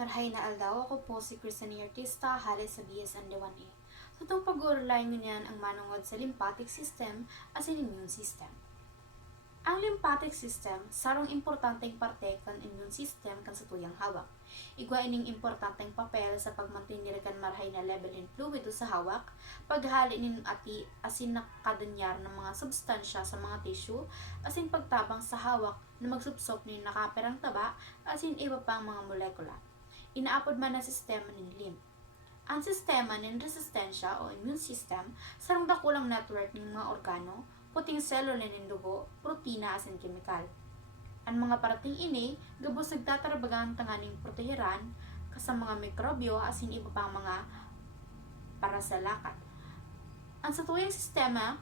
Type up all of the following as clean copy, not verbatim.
Marhay na aldaw, ako po si Christian Artista, halis sa BSN-1A. Sa itong pag-uurlay ngunyan ang manungod sa lymphatic system as in immune system. Ang lymphatic system, sarong importanteng parte kan immune system kan sa tuyang hawak. Igwa ining importanteng papel sa pagmantinir kan marhay na level in fluido sa hawak, paghali nin ati asin nakadanyar ng mga substansya sa mga tissue, asin pagtabang sa hawak na magsubsop ni nakaperang taba, asin iba pang mga molekula. Inaapod man na sistema ng lymph. Ang sistema ng resistensya o immune system, sarang dakulang network ng mga organo, puting selula ng dugo, protina asin kemikal. Ang mga parating ini, gabos nagtatrabagang tanganing proteheran, kasang mga mikrobyo asin iba pang mga parasalakat. Ang satuyang sistema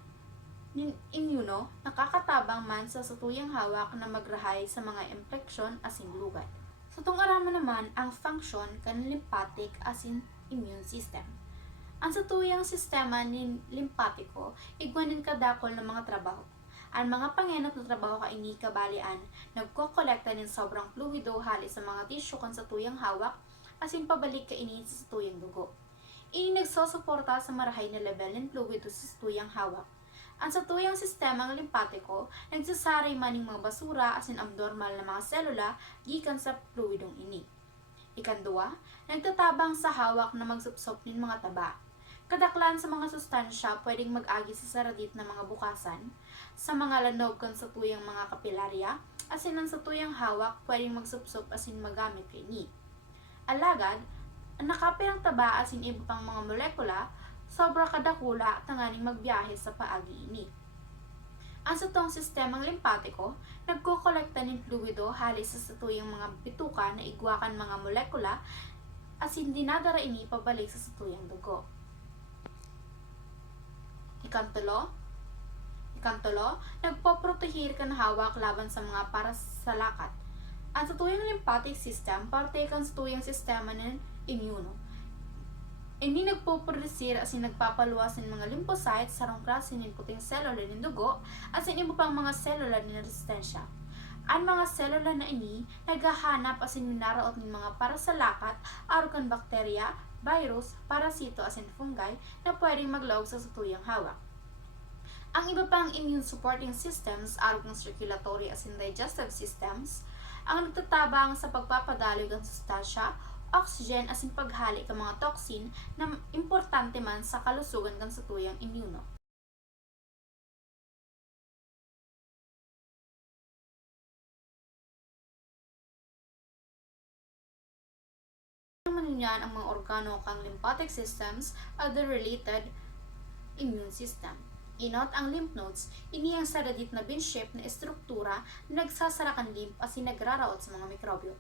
ng immuno, nakakatabang man sa satuyang hawak na magrahay sa mga infeksyon asin lugat. Sa itong araman naman ang function kan lymphatic asin immune system. Ang satuyang sistema ni lymphatiko, igwanin kadakol ng mga trabaho. Ang mga pangenot na trabaho kaini kabalian, nagkokolekta ng sobrang fluido hali sa mga tissue kan satuyang hawak, asin pabalik kaini sa satuyang dugo. Ini nagsosuporta sa marahay na level ng fluido sa satuyang hawak. Ang satuyang sistemang lymphatiko, nagsasaray maning mga basura asin abnormal na mga selula gikan sa fluidong ini. Ikandua, nagtatabang sa hawak na magsupsop ng mga taba. Kadaklan sa mga sustansya pwedeng mag-agi sa saradit na mga bukasan, sa mga lanog kan sa tuyang mga kapilarya, asin ang sa tuyang hawak pwedeng magsupsop asin magamit kini. Alagad, ang nakapirang taba asin iba pang mga molekula, sobra kadakula tanganing magbiyahe sa paagi ini. Ang satong sistemang lymphatiko, nagkokolekta ng fluido halis sa satuyang mga bituka na igwakan mga molekula asin dinadara ini pabalik sa satuyang dugo. Ikantulo, nagpoprotehir kan hawak laban sa mga parasalakat. Ang satuyang lymphatic system, parte kan satuyang sistema ng immuno. Ini nagpoprodusir asin nagpapaluwas ng mga lymphocytes sarong klase ng puting selula ng dugo asin iba pang mga selula ng resistensya. Ang mga selula na ini naghahanap asin minaraot ng mga parasalakat, arukan bakterya, virus, parasito asin fungi na pwedeng maglawag sa satuyang hawak. Ang iba pang immune supporting systems, arukan circulatory asin digestive systems, ang nagtatabang sa pagpapadaloy ng sustansya, oxygen asin paghali ka mga toxin na importante man sa kalusugan kan satuyang immuno. Manunyan ang mga organo kang lymphatic systems are the related immune system. Inot ang lymph nodes, ini ang saradit na bean-shaped na estruktura na nagsasara kan lymph asin nagraraot sa mga mikrobyo.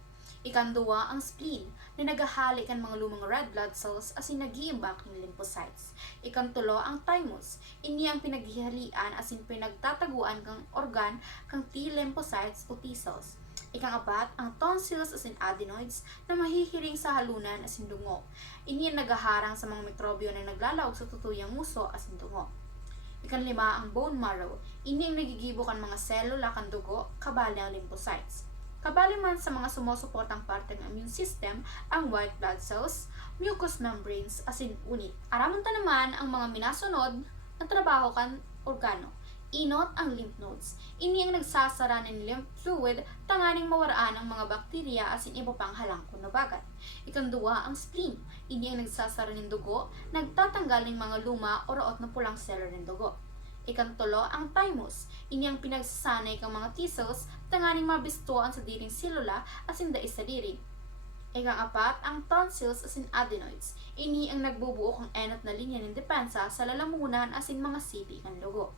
Ikandua ang spleen na naghahali kan mga lumang red blood cells asin nag-iimbak ng lymphocytes. Ikantulo ang thymus, ini ang pinaghihalian asin pinagtataguan kang organ kang T lymphocytes o T cells. Ikang-apat ang tonsils asin adenoids na mahihiring sa halunan asin dungo. Ini ang nagaharang sa mga mikrobyo na naglalawag sa tutuyang nguso asin dungo. Ikanlima ang bone marrow, ini ang nagigibo kan mga selula kan dugo kabali ang lymphocytes. Kabali man sa mga sumusuportang parte ng immune system ang white blood cells, mucous membranes asin unit. Aramon ta naman ang mga minasunod na trabaho kan organo. Inot ang lymph nodes. Ini ang nagsasara ng lymph fluid tanganing mawaraan ang mga bakterya asin iba pang halangkon na bagat. Ikandua ang spleen. Ini ang nagsasara ng dugo, nagtatanggal ng mga luma o raot na pulang cellule ng dugo. Ikantulo ang thymus. Ini ang pinagsasanay kang mga T cells tanganing mabistuan sa diring selula asin dais sa diri. Ikang-apat ang tonsils asin adenoids. Ini ang nagbubuo kang enot na linya ng depensa sa lalamunan asin mga sipi ng dugo.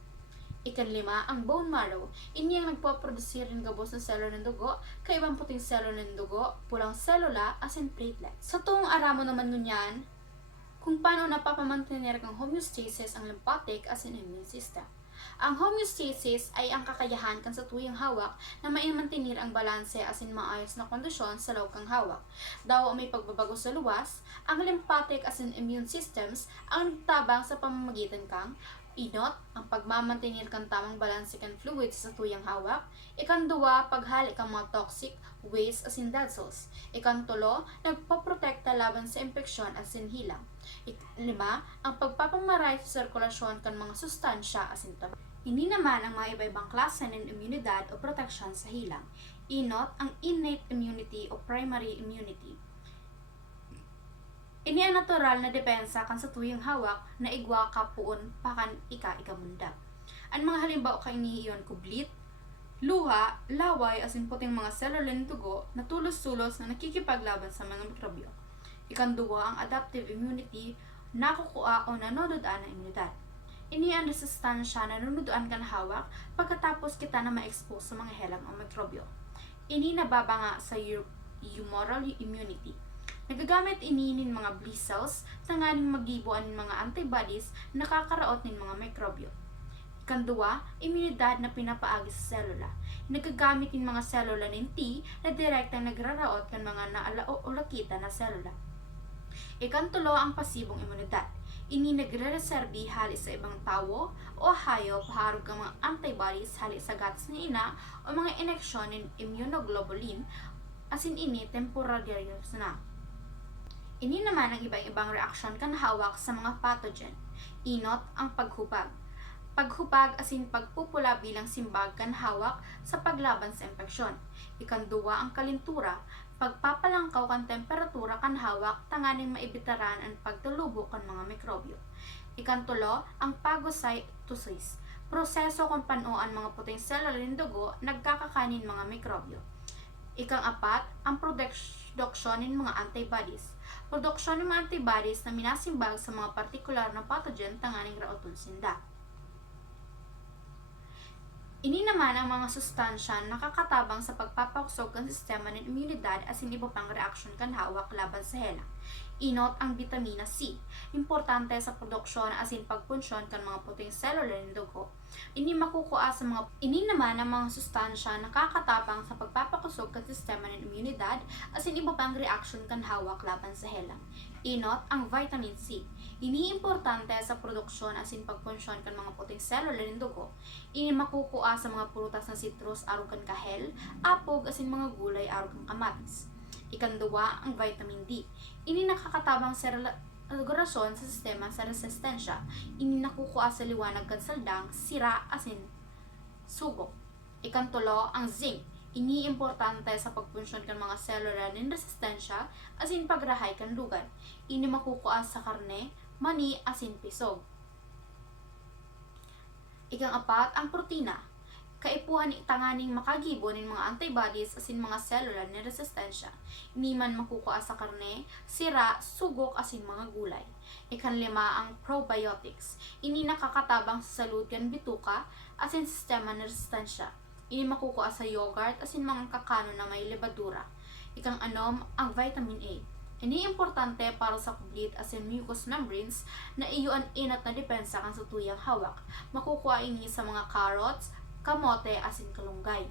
Ikanlima ang bone marrow. Ini ang nagpoprodusir ng gabos ng selula ng dugo, kaibang puting selula ng dugo, pulang selula asin platelets. Sa tuong aramo naman ngunyan, kung paano napapamantener ng homeostasis ang lymphatic asin immune system. Ang homeostasis ay ang kakayahan kan sa tuyang hawak na maimantinir ang balanse asin maayos na kondisyon sa loob kang hawak. Daw may pagbabago sa luwas, ang lymphatic asin immune systems ang nagtabang sa pamamagitan kang Inot, ang pagmamantinir kang tamang balanse kan fluids sa tuyang hawak. Ikandua, paghali kang mga toxic waste asin dead cells. Ikantulo, nagpaprotekta laban sa impeksyon at sinhilang. Lima, ang pagpapamaray sa sirkulasyon kan mga sustansya asin tabak. Hindi naman ang mga iba-ibang klase ng immunidad o proteksyon sa hilang. Inot, ang innate immunity o primary immunity. Ini ang natural na depensa kan sa tuyong hawak na igwa kapuon pakan ika-ikamunda. Ang mga halimbawa kay niyon kublit, luha, laway asin puting mga cellular ng dugo na tulos-tulos na nakikipaglaban sa mga mikrobyo. Ikanduwa ang adaptive immunity, nakukuha o nanonoodaan ng imunidad. Ini ang resistensya na nanunuduan kan hawak pagkatapos kita na ma-expose sa mga helang o mikrobyo. Ini nababanga sa humoral immunity. Nagagamit ininin mga B cells sa nganing magibuan ng mga antibodies na nakakaraot ng mga mikrobyo. Ikandua, imunidad na pinapaagi sa selula. Nagagamit ng mga selula ng T na direktang nagraraot ng mga naalaulakita na selula. Ikantulo, ang pasibong imunidad. Ini nagre-reserbi hali sa ibang tao o hayop harog ang mga antibodies hali sa gatas ni ina o mga ineksyon ng immunoglobulin asin ini temporary na. Ini naman ang ibang reaksyon kan hawak sa mga pathogen. Inot, ang paghupag. Paghupag asin pagpupula bilang simbag kan hawak sa paglaban sa impeksyon. Ikandua, ang kalintura. Pagpapalangkaw kan temperatura kan hawak tanganing maibitaran ang pagtulubok kan mga mikrobyo. Ikantulo, ang phagocytosis. Proseso kung panuan mga puting selula ng dugo nagkakakanin mga mikrobyo. Ikang-apat, ang produksyon ng mga antibodies. Produksyon ng mga antibodies na minasimbag sa mga partikular na pathogen tanganing raoton sinda. Ini naman ang mga sustansya na nakakatabang sa pagpapakusog ng sistema ng imunidad asin iba pang reaksyon kan hawak laban sa helang. Inot, ang vitamina C. Importante sa produksyon asin pagpunsyon kan mga puting selula ng dugo. Ini naman ang mga sustansya na nakakatabang sa pagpapakusog kan sistema ng imunidad asin iba pang reaksyon kan hawak laban sa helang. Inot, ang vitamin C. Ini importante sa produksyon asin pagpunsyon kan mga puting selula ng dugo. Ini makukuha sa mga prutas na citrus aron kan kahel, apog asin mga gulay aron kan kamatis. Ikandua, ang vitamin D. Ini nakakatabang sa regulasyon sa sistema sa resistensya. Ini nakukuha sa liwanag kan saldang, sira asin sugok. Ikantulo, ang zinc. Ini importante sa pagpunsyon kan mga selula ng resistensya asin pagrahay kan lugar. Ini makukuha sa karne, mani asin pisog. Ikang-apat, ang protina. Kaipuhan tanganing makagibo ng mga antibodies asin mga selula ng resistensya. Ini man makukuha sa karne, sira, sugok asin mga gulay. Ikanlima, ang probiotics. Ini nakakatabang sa salud kan bituka asin sistema ng resistensya. Ini makukuha sa yogurt asin mga kakano na may lebadura. Ikang-anom, ang vitamin A. Ini importante para sa kublit asin mucous membranes na iyon inat na depensa kan sa tuyang hawak. Makukuha ini sa mga carrots, kamote asin kalunggay.